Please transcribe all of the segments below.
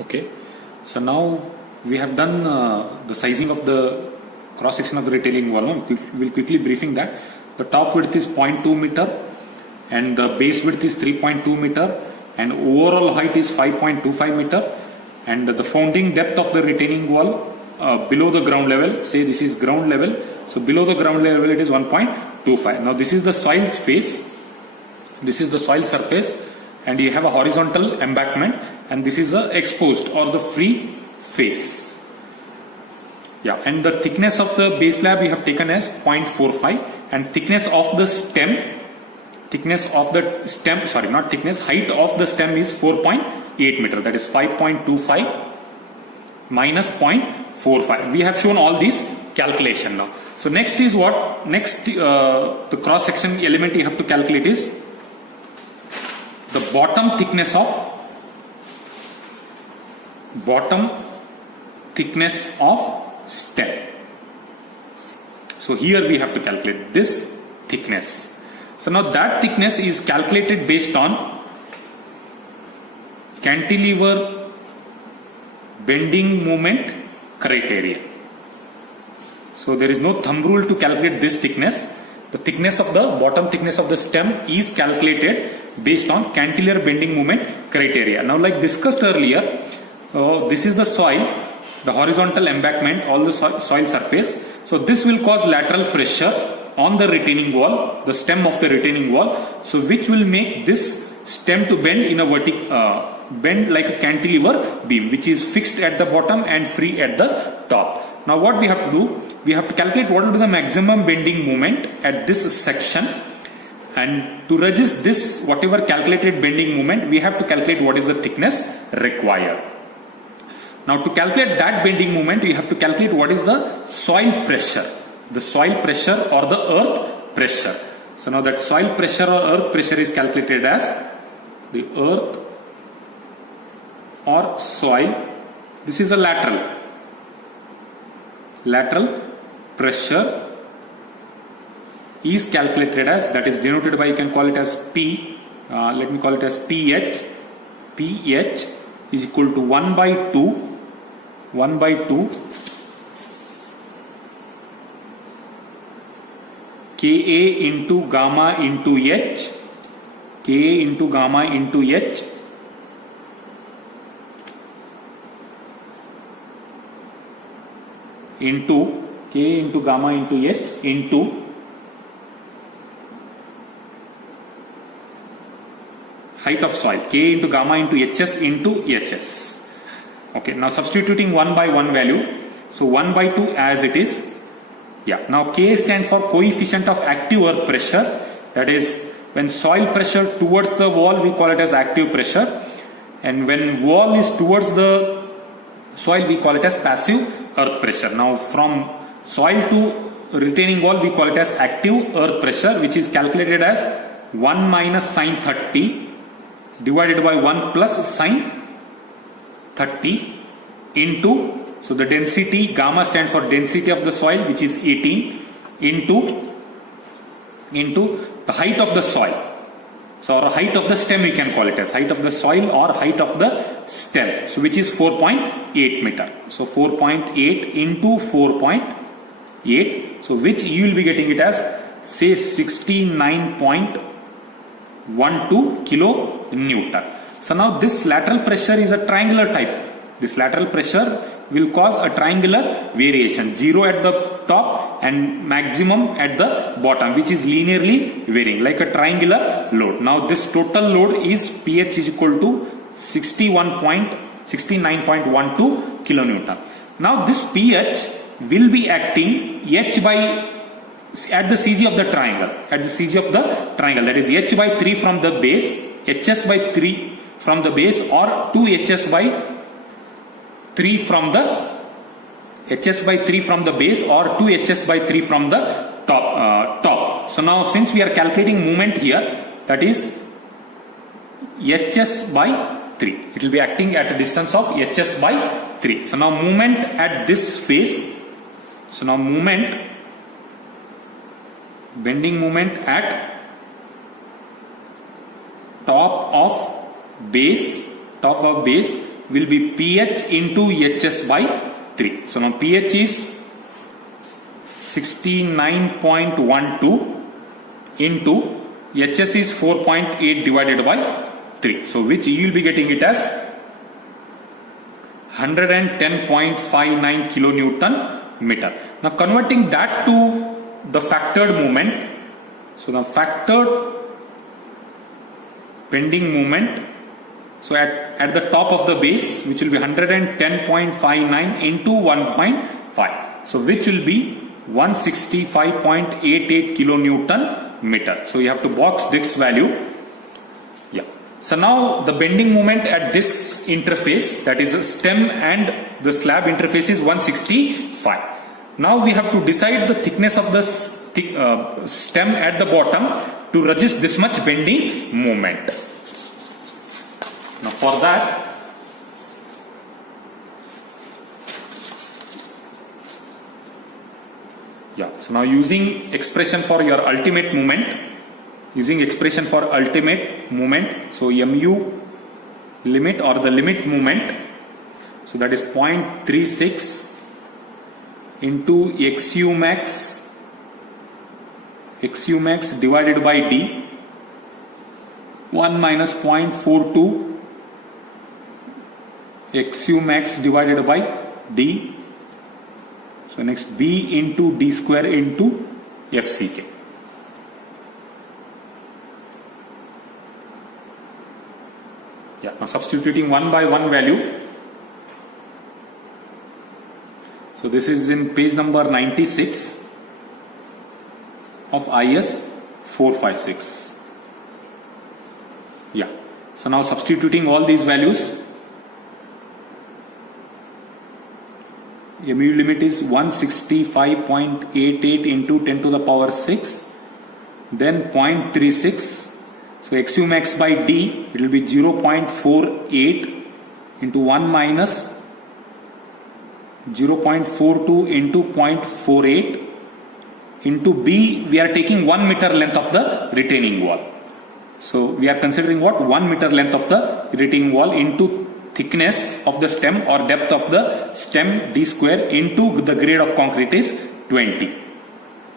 Okay, so now we have done the sizing of the cross section of the retaining wall. We'll quickly briefing that. The top width is 0.2 meter and the base width is 3.2 meter and overall height is 5.25 meter, and the founding depth of the retaining wall below the ground level, say this is ground level, so below the ground level it is 1.25. Now this is the soil face, this is the soil surface, and you have a horizontal embankment, and this is the exposed or the free face. Yeah, and the thickness of the base slab we have taken as 0.45, and thickness of the stem, height of the stem is 4.8 meter, that is 5.25 minus 0.45. We have shown all these calculation now. So next is what? Next the cross section element you have to calculate is the bottom thickness of stem. So here we have to calculate this thickness. So now that thickness is calculated based on cantilever bending moment criteria. So there is no thumb rule to calculate this thickness. The thickness of the bottom thickness of the stem is calculated based on cantilever bending moment criteria. Now, like discussed earlier, this is the soil, the horizontal embankment, all the soil surface. So this will cause lateral pressure on the retaining wall, the stem of the retaining wall, so which will make this stem to bend in a vertical bend like a cantilever beam, which is fixed at the bottom and free at the top. Now what we have to do, we have to calculate what will be the maximum bending moment at this section, and to resist this whatever calculated bending moment, we have to calculate what is the thickness required. Now to calculate that bending moment, we have to calculate what is the soil pressure or the earth pressure. So now that soil pressure or earth pressure is calculated as the earth or soil. This is a lateral pressure is calculated as, that is denoted by, you can call it as P, let me call it as PH. PH is equal to 1 by 2 Ka into gamma into H, Ka into gamma into H into K into gamma into H into height of soil, K into gamma into HS into HS. Okay, now substituting 1 by 1 value, so 1 by 2 as it is. Yeah, now K stands for coefficient of active earth pressure, that is when soil pressure towards the wall we call it as active pressure, and when wall is towards the soil we call it as passive earth pressure. Now from soil to retaining wall we call it as active earth pressure, which is calculated as 1 minus sine 30 divided by 1 plus sine 30 into, so the density, gamma stands for density of the soil, which is 18, into the height of the soil. So or height of the stem we can call it as height of the soil or height of the stem, so which is 4.8 meter. So 4.8 into 4.8, so which you will be getting it as say 69.12 kilo Newton. So now this lateral pressure is a triangular type. This lateral pressure will cause a triangular variation, 0 at the top and maximum at the bottom, which is linearly varying like a triangular load. Now this total load is PH is equal to 69.12 kilonewton. Now this PH will be acting H by at the CG of the triangle, that is H by 3 from the base, HS by 3 from the base, or 2HS by 3 from the HS by 3 from the base, or 2HS by 3 from the top. So now since we are calculating moment here, that is HS by 3, it will be acting at a distance of HS by 3. So now moment at this face, so now bending moment at top of base will be pH into HS by 3. So now pH is 69.12 into HS is 4.8 divided by 3. So which you will be getting it as 110.59 kilonewton meter. Now converting that to the factored moment. So the factored bending moment. So at the top of the base, which will be 110.59 into 1.5. So which will be 165.88 kilonewton meter. So you have to box this value. Yeah. So now the bending moment at this interface, that is stem and the slab interface, is 165. Now we have to decide the thickness of the stem at the bottom to resist this much bending moment. Now for that, yeah, so now using expression for your ultimate moment, so mu limit or the limit moment, so that is 0.36 into xu max divided by d, 1 minus 0.42 xu max divided by d. So next b into d square into fck. Yeah, now substituting one by one value. So this is in page number 96 of IS 456. Yeah. So now substituting all these values. Mu limit is 165.88 into 10 to the power 6, then 0.36. So xu max by d, it will be 0.48 into 1 minus 0.42 into 0.48 into b. We are taking 1 meter length of the retaining wall. So we are considering what? 1 meter length of the retaining wall into thickness of the stem or depth of the stem d square into the grade of concrete is 20.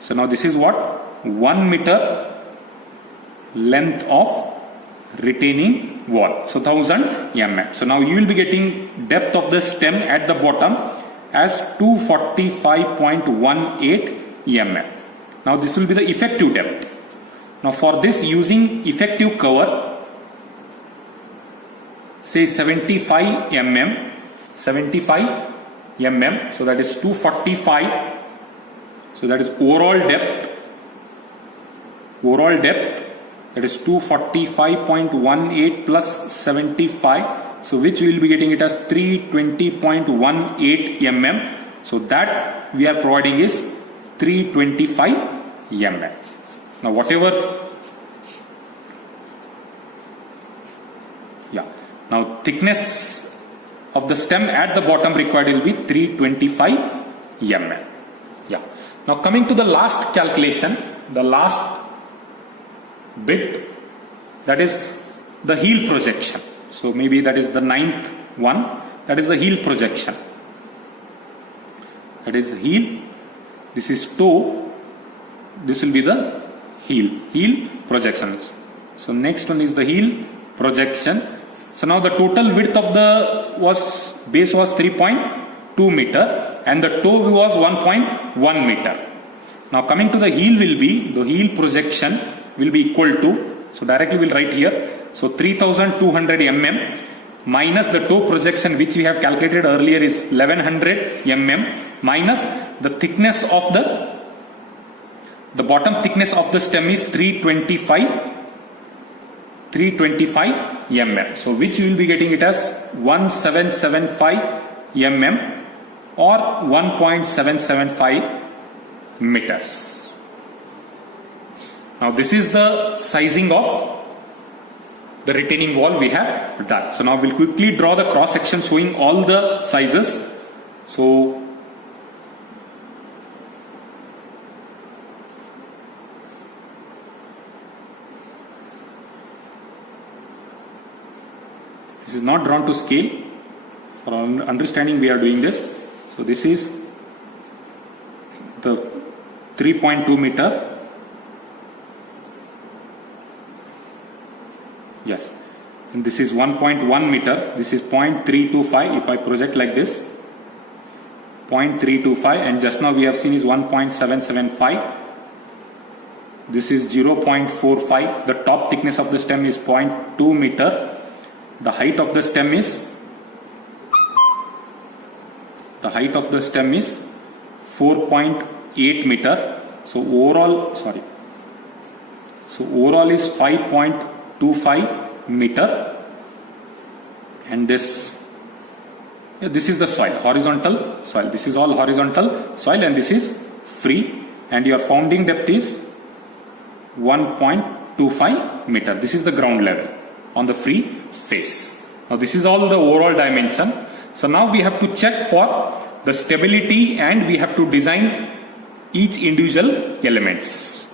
So now this is what? 1 meter length of retaining wall. So 1000 mm. So now you will be getting depth of the stem at the bottom as 245.18 mm. Now this will be the effective depth. Now for this, using effective cover, say 75 mm, so that is 245. So that is overall depth, that is 245.18 plus 75. So which we will be getting it as 320.18 mm. So that we are providing is 325 mm. Now whatever, yeah. Now thickness of the stem at the bottom required will be 325 mm. Yeah. Now coming to the last calculation, the last bit, that is the heel projection. So maybe that is the 9th one, that is the heel projection. That is heel, this is toe, this will be the heel projections. So next one is the heel projection. So now the total width of the base was 3.2 meter and the toe was 1.1 meter. Now coming to the heel the heel projection will be equal to, so directly we'll write here, so 3200 mm minus the toe projection which we have calculated earlier is 1100 mm minus the thickness of the bottom thickness of the stem is 325 mm. So which you will be getting it as 1775 mm or 1.775 meters. Now this is the sizing of the retaining wall we have done. So now we'll quickly draw the cross section showing all the sizes. So this is not drawn to scale. For understanding, we are doing this. So this is the 3.2 meter. Yes. And this is 1.1 meter. This is 0.325. If I project like this, 0.325, and just now we have seen is 1.775. This is 0.45. The top thickness of the stem is 0.2 meter. The height of the stem is 4.8 meter. So overall is 5.25 meter. And this is the soil, horizontal soil. This is all horizontal soil, and this is free, and your founding depth is 1.25 meter. This is the ground level on the free face. Now this is all the overall dimension. So now we have to check for the stability, and we have to design each individual elements.